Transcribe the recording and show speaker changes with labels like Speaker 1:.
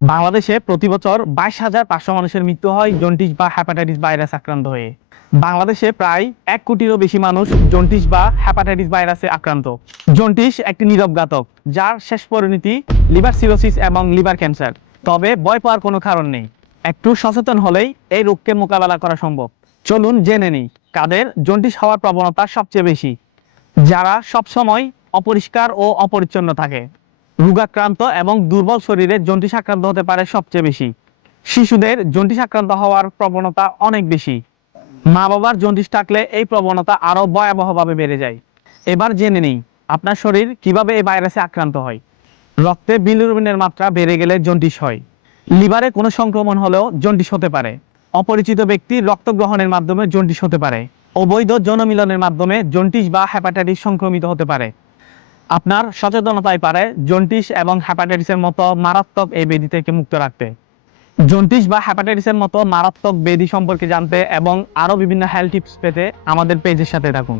Speaker 1: বাংলাদেশে প্রতি বছর বাইশ হাজার পাঁচশো মানুষের মৃত্যু হয় জন্টিস বা হ্যাপাটাইটিস ভাইরাস আক্রান্ত হয়ে। বাংলাদেশে প্রায় এক কোটিরও বেশি মানুষ জন্টিস বা হ্যাপাটাইটিস ভাইরাসে আক্রান্ত। জন্টিস একটি নীরব ঘাতক যার শেষ পরিণতি লিভার সিরোসিস এবং লিভার ক্যান্সার। তবে ভয় পাওয়ার কোনো কারণ নেই। একটু সচেতন হলেই এই রোগকে মোকাবেলা করা সম্ভব। চলুন জেনে নিই, কাদের জন্টিস হওয়ার প্রবণতা সবচেয়ে বেশি। যারা সবসময় অপরিষ্কার ও অপরিচ্ছন্ন থাকে। রোগাক্রান্ত এবং দুর্বল শরীরে জন্ডিস আক্রান্ত হতে পারে সবচেয়ে বেশি। শিশুদের জন্ডিস আক্রান্ত হওয়ার প্রবণতা অনেক বেশি। মা বাবার জন্ডিস থাকলে এই প্রবণতা আরও ভয়াবহভাবে বেড়ে যায়। এবার জেনে নিই, আপনার শরীর কীভাবে এই ভাইরাসে আক্রান্ত হয়? রক্তে বিলিরুবিনের মাত্রা বেড়ে গেলে জন্ডিস হয়। লিভারে কোনো সংক্রমণ হলেও জন্ডিস হতে পারে। অপরিচিত ব্যক্তির রক্ত গ্রহণের মাধ্যমে জন্ডিস হতে পারে। অবৈধ যৌনমিলনের মাধ্যমে জন্ডিস বা হ্যাপাটাইটিস সংক্রমিত হতে পারে। আপনার সচেতনতায় পারে জন্টিস এবং হ্যাপাটাইটিসের মতো মারাত্মক এই ব্যাধি থেকে মুক্ত রাখতে। জন্টিস বা হ্যাপাটাইটিসের মতো মারাত্মক ব্যাধি সম্পর্কে জানতে এবং আরও বিভিন্ন হেলথ টিপস পেতে আমাদের পেজের সাথে থাকুন।